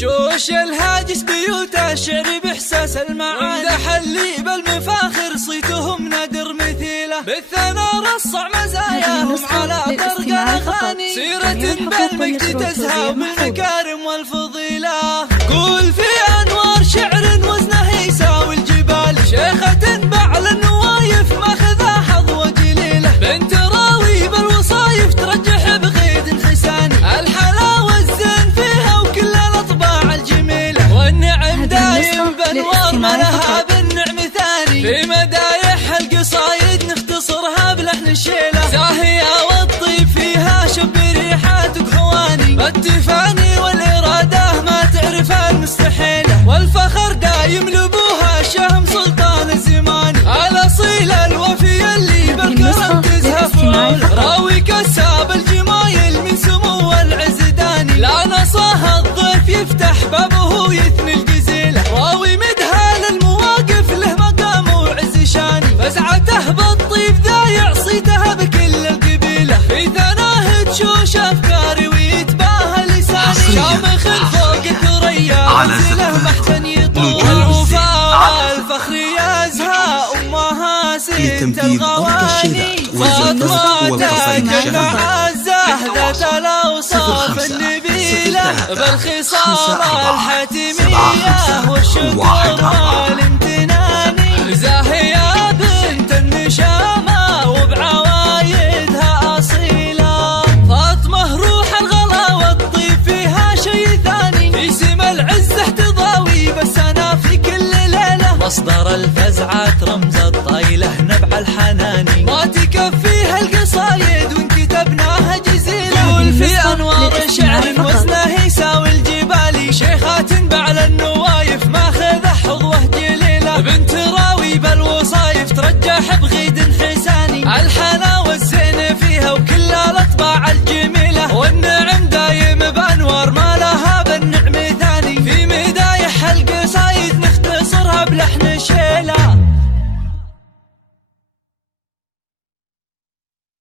شوش الهاجس بيوته الشعر بإحساس المعاني، امدح اللي بالمفاخر صيتهم نادر مثيله، بالثنا رصع مزاياهم على طرق الأغاني، سيرة بالمجد تزهى بالمكارم والفضيلة. قول في أنوار شعر وزنه يساوي الجبال، شيخة بعل النوايف ماخذها حظوة جليلة، بنت راوي بالوصايف ترجح بغيد حساني، الحلاوة الزين فيها وكل الأطباع الجميلة، والنعم دايم بأنوار ما لها بالنعم ثاني، في مدايح القصايد نختصرها بلحن الشيلة، زاهية والطيب فيها شب ريحاتك حواني، التفاني والإرادة ما تعرف المستحيلة، والفخر دايم لبوها شهم سلطان الزمان، الأصيل الوفي اللي بالكرم تزهف راوي كساب الجمايل من سمو العزداني، لا نصاها الضيف يفتح بابه يثني الجزيلة، راوي مدها للمواقف له مقام وعز شاني، فزعته بالطيب ذا يعصيتها بكل القبيلة، في ثناه تشوش أفكاري ويتباهى لساني، شامخ فوق الثريا وزله محسن يطول، الوفاء والفخر يزهى أمها ست الغواني، فاطمتك المعزة ذات الأوصاف النبيلة، بالخصال الحتمية والشكر والامتنان، زاهية بنت النشامة وبعوايدها أصيلة، فاطمة روح الغلا والطيب فيها شي ثاني، في سما العزة تضاوي بس أنا في كل ليلة، مصدر الفزعات رمز الطايلة نبع الحناني، ما تكفيها القصايد وإن كتبناها جزيلة، قول في أنوار شعر وزنه يساوي الجبال، شيخات بعل النوايف ماخذة حظوة جليلة، بنت راوي بالوصايف ترجح بغيد